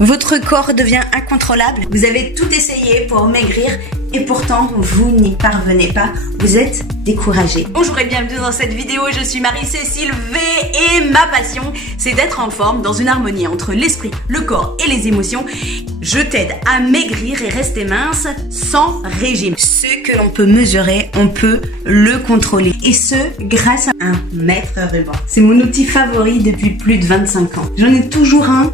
Votre corps devient incontrôlable. Vous avez tout essayé pour maigrir et pourtant vous n'y parvenez pas. Vous êtes découragé. Bonjour et bienvenue dans cette vidéo. Je suis Marie-Cécile V et ma passion, c'est d'être en forme dans une harmonie entre l'esprit, le corps et les émotions. Je t'aide à maigrir et rester mince sans régime. Ce que l'on peut mesurer, on peut le contrôler. Et ce, grâce à un mètre ruban. C'est mon outil favori depuis plus de 25 ans. J'en ai toujours un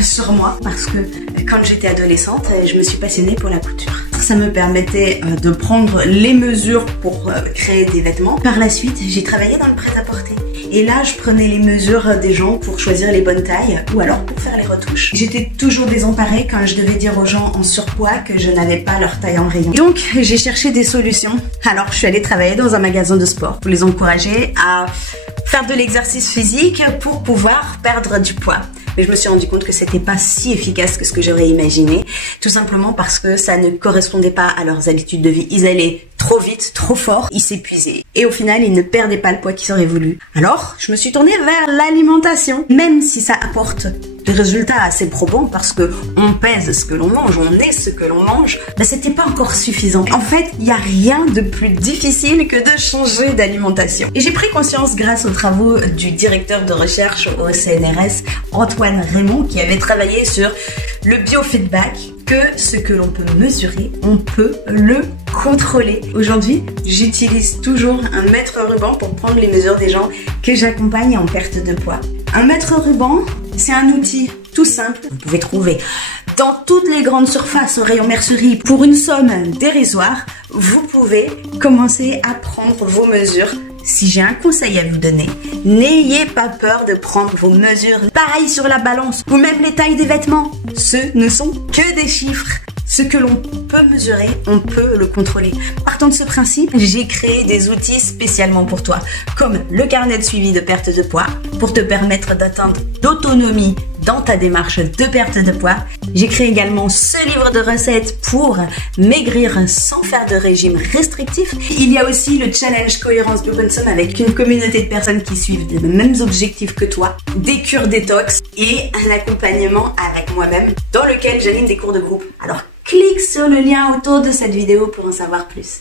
sur moi parce que quand j'étais adolescente, je me suis passionnée pour la couture. Ça me permettait de prendre les mesures pour créer des vêtements. Par la suite, j'ai travaillé dans le prêt-à-porter. Et là, je prenais les mesures des gens pour choisir les bonnes tailles ou alors pour faire les retouches. J'étais toujours désemparée quand je devais dire aux gens en surpoids que je n'avais pas leur taille en rayon. Donc, j'ai cherché des solutions. Alors, je suis allée travailler dans un magasin de sport pour les encourager à faire de l'exercice physique pour pouvoir perdre du poids. Mais je me suis rendu compte que c'était pas si efficace que ce que j'aurais imaginé, tout simplement parce que ça ne correspondait pas à leurs habitudes de vie. Ils allaient trop vite, trop fort, ils s'épuisaient. Et au final, ils ne perdaient pas le poids qu'ils auraient voulu. Alors, je me suis tournée vers l'alimentation, même si ça apporte des résultats assez probants parce que on pèse ce que l'on mange, on est ce que l'on mange, ben c'était pas encore suffisant. En fait, il n'y a rien de plus difficile que de changer d'alimentation. Et j'ai pris conscience grâce aux travaux du directeur de recherche au CNRS, Antoine Raymond, qui avait travaillé sur le biofeedback, que ce que l'on peut mesurer, on peut le contrôler. Aujourd'hui, j'utilise toujours un mètre ruban pour prendre les mesures des gens que j'accompagne en perte de poids. Un mètre ruban, c'est un outil tout simple. Vous pouvez trouver dans toutes les grandes surfaces au rayon mercerie pour une somme dérisoire. Vous pouvez commencer à prendre vos mesures. Si j'ai un conseil à vous donner, n'ayez pas peur de prendre vos mesures. Pareil sur la balance ou même les tailles des vêtements. Ce ne sont que des chiffres. Ce que l'on peut mesurer, on peut le contrôler. Partant de ce principe, j'ai créé des outils spécialement pour toi, comme le carnet de suivi de perte de poids, pour te permettre d'atteindre l'autonomie dans ta démarche de perte de poids. J'ai créé également ce livre de recettes pour maigrir sans faire de régime restrictif. Il y a aussi le challenge Cohérence Blue Bonsum avec une communauté de personnes qui suivent les mêmes objectifs que toi, des cures détox et un accompagnement avec moi-même dans lequel j'anime des cours de groupe. Alors, clique sur le lien autour de cette vidéo pour en savoir plus.